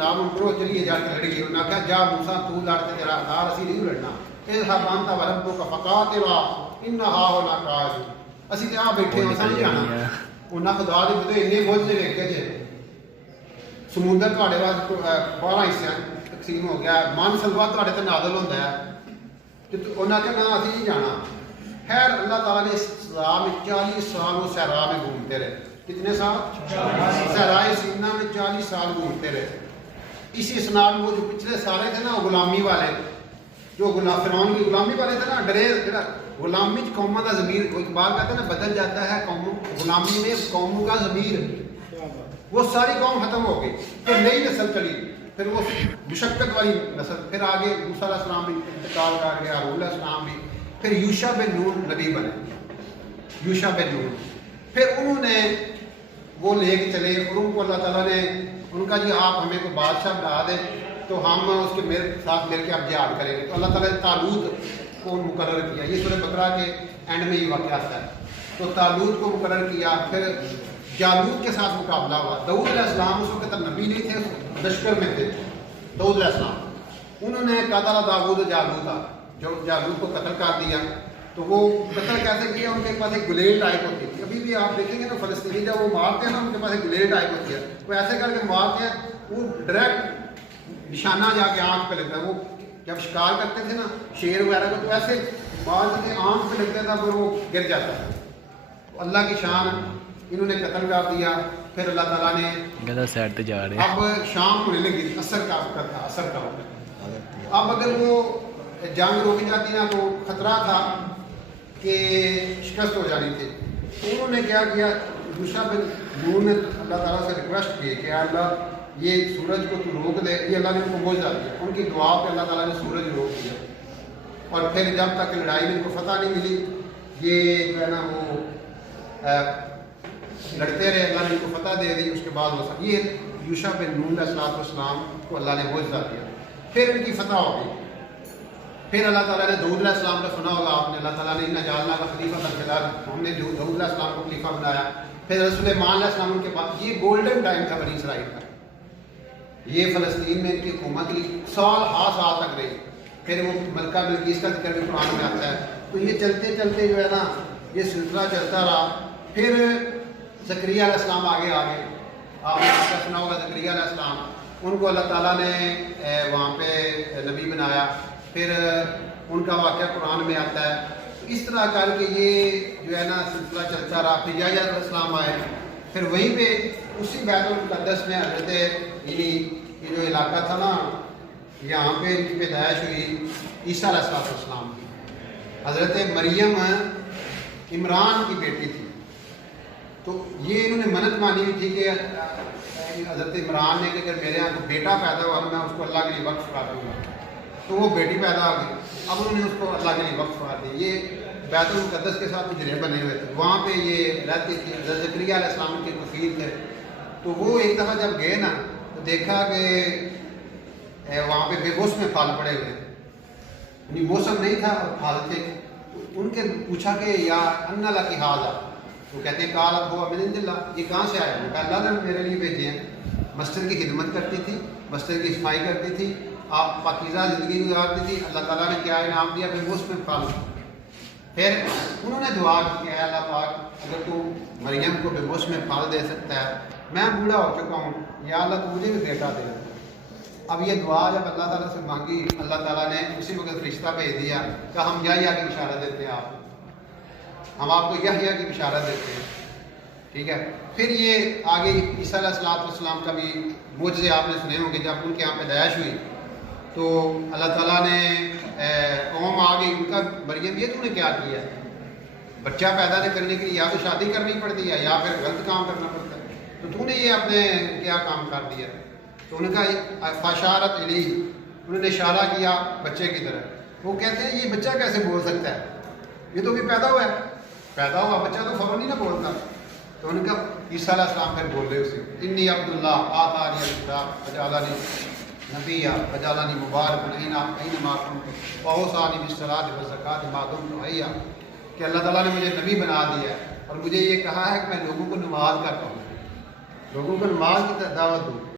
خلاف ان کرو چلیے جا کے لڑیے. انہوں نے کہا جا موسیٰ تو لڑ تے تیرا دار اسی نہیں لڑنا. اذهب انت وربك فقاتلا ان هاهنا قاعدون. اسی تے آ بیٹھے ہاں سمجھ جانا. انہاں خدا دے بندے اننے موجے ویکھے جے سمندر تواڈے واسطے 12 حصے تقسیم ہو گیا. من سلوا تواڈے تے نازل ہوندا ہے تے انہاں کہ نہ اسی نہیں جانا. خیر اللہ تعالیٰ نے صحرا میں 40 سال وہ صحرا میں گھومتے رہے. کتنے سال؟ صحرائے سینا میں 40 سال گھومتے رہے. اسی اسناد میں وہ جو پچھلے سارے تھے نا غلامی والے جو فرعون کی غلامی والے تھے نا ڈرے غلامی قوموں کا ضمیر اقبال کہتے ہیں نا بدل جاتا ہے قوموں غلامی میں قوموں کا ضمیر. وہ ساری قوم ختم ہو گئی. پھر نئی نسل چلی. پھر وہ مشقت والی نسل. پھر آگے موسیٰ علیہ السلام بھی انتقال کر گیا. ہارون علیہ السلام بھی. پھر یوشع بن نون نبی بنے. یوشع بن نون پھر انہوں نے وہ لے کے چلے اور ان کو اللہ تعالیٰ نے ان کا جی آپ ہمیں کو بادشاہ بنا دیں تو ہم اس کے ساتھ مل کے اب جہاد کریں گے. تو اللہ تعالیٰ نے طالوت کو مقرر کیا. یہ سورہ بقرہ کے اینڈ میں یہ واقعہ آتا ہے. تو طالوت کو مقرر کیا. پھر جالوت کے ساتھ مقابلہ ہوا. داؤد علیہ السلام اس وقت نبی نہیں تھے لشکر میں تھے. داؤد علیہ السلام انہوں نے قتل داؤد جالوت جو جالوت کو قتل کر دیا. تو وہ قتل کیسے کیا؟ ان کے پاس ایک گلیڈ ٹائپ ہوتی تھی. ابھی بھی آپ دیکھیں گے نا فلسطینی جب وہ مارتے ہیں نا ان کے پاس ایک گلیڈ ٹائپ ہوتی ہے. وہ ایسے کر کے مارتے ہیں وہ ڈائریکٹ نشانہ جا کے آنکھ پہ لگتا ہے. وہ جب شکار کرتے تھے نا شیر وغیرہ کو تو ایسے مارتے تھے آنکھ پہ لگتا تھا پھر وہ گر جاتا تھا. اللہ کی شان انہوں نے قتل کر دیا. پھر اللہ تعالیٰ نے سائڈ پہ جا رہے اب شام ہونے لگی تھی. اثر کا وقت تھا. اثر کا وقت. اب اگر وہ جنگ روک جاتی نا تو خطرہ تھا کہ شکست ہو جانی تھی. انہوں نے کیا کیا یوشع بن نون نے اللہ تعالیٰ سے ریکویسٹ کی کہ اللہ یہ سورج کو تو روک دے. یہ اللہ نے ان کو معجزہ دیا. ان کی دعا پہ اللہ تعالیٰ نے سورج روک دیا. اور پھر جب تک لڑائی میں ان کو فتح نہیں ملی یہ جو ہے نا وہ لڑتے رہے. اللہ نے ان کو فتح دے دی. اس کے بعد وہ سب یہ یوشع بن نون علیہ السلام کو اللہ نے معجزہ دیا. پھر ان کی فتح ہو گئی. پھر اللہ تعالیٰ نے داؤد علیہ السلام کا سنا ہوگا آپ نے. اللہ تعالیٰ نے ان جعلنا کا خلیفہ تھا. ہم نے داؤد علیہ السلام کو خلیفہ بنایا. پھر سلیمان علیہ السلام کے بعد یہ گولڈن ٹائم تھا بنی اسرائیل کا. یہ فلسطین میں ان کی حکومت سال سال تک رہی. پھر وہ ملکہ بلقیس کا ذکر بھی قرآن میں آتا ہے. تو یہ چلتے چلتے جو ہے نا یہ سلسلہ چلتا رہا. پھر زکریا علیہ السلام آگے آپ نے سنا ہوگا. زکریا علیہ السلام ان کو اللہ تعالیٰ نے وہاں پہ نبی بنایا. پھر ان کا واقعہ قرآن میں آتا ہے. اس طرح کر کے یہ جو ہے نا سلسلہ چلتا رہا. پھر یحییٰ علیہ السلام آئے. پھر وہیں پہ اسی بیت المقدس میں حضرت یعنی یہ جو علاقہ تھا نا یہاں پہ ان کی پیدائش ہوئی عیسیٰ علیہ السلام کی. حضرت مریم عمران کی بیٹی تھی. تو یہ انہوں نے منت مانی ہوئی تھی کہ حضرت عمران نے کہ اگر میرے یہاں کو بیٹا پیدا ہوا تو میں اس کو اللہ کے لیے وقف کر دوں گا. تو وہ بیٹی پیدا ہو گئی. اب انہوں نے اس کو اللہ کے لیے وقف کر دی. یہ بیت المقدس کے ساتھ حجرے بنے ہوئے تھے. وہاں پہ یہ رہتی تھی. حضرت زکریا علیہ السلام کے کفیل تھے. تو وہ ایک دفعہ جب گئے نا تو دیکھا کہ وہاں پہ بے بس میں پھل پڑے ہوئے. یعنی موسم نہیں تھا اور پھل تھے. تو ان کے پوچھا کہ یا ان اللہ کی حال آ. وہ کہتے ہیں کال اب ہوا من عند اللہ. یہ کہاں سے آئے؟ وہ اللہ نے میرے لیے بھیجے ہیں. مسجد کی خدمت کرتی تھی. مسجد کی صفائی کرتی تھی. آپ پاکیزہ زندگی گزارتی تھی. اللہ تعالیٰ نے کیا انعام دیا پھر وہ اس میں پھل. پھر انہوں نے دعا کی کہ اللہ پاک اگر تو مریم کو بے بس میں پھل دے سکتا ہے میں بوڑھا ہو چکا ہوں یا اللہ تو مجھے بھی بیٹا دے. اب یہ دعا جب اللہ تعالیٰ سے مانگی اللہ تعالیٰ نے اسی وقت فرشتہ بھیج دیا کہ ہم یحییٰ کی بشارت دیتے ہیں. ہم آپ کو یحییٰ کی بشارت دیتے ہیں. ٹھیک ہے. پھر یہ آگے عیسیٰ علیہ السلام کا بھی معجزے آپ نے سنے ہوں گے. جب ان کے یہاں پیدائش ہوئی تو اللہ تعالیٰ نے قوم آ گئی. ان کا مریم یہ تم نے کیا کیا ہے؟ بچہ پیدا نہیں کرنے کے لیے یا تو شادی کرنی پڑتی ہے یا پھر غلط کام کرنا پڑتا ہے. تو تو نے یہ اپنے کیا کام کر دیا؟ تو ان کا فاشارت علی انہوں نے اشارہ کیا بچے کی طرف. وہ کہتے ہیں یہ بچہ کیسے بول سکتا ہے؟ یہ تو بھی پیدا ہوا ہے. پیدا ہوا بچہ تو فوراً نہیں نہ بولتا. تو ان کا عیسیٰ علیہ السلام پھر بول رہے اسے انی عبداللہ آتانی الکتاب وجعلنی نبیّا وجعلنی مبارکا اینما کنت واوصانی بالصلاۃ والزکاۃ ما دمت حیا. کہ اللہ تعالیٰ نے مجھے نبی بنا دیا اور مجھے یہ کہا ہے کہ میں لوگوں کو نماز کا کہوں, لوگوں کو نماز کی دعوت دوں.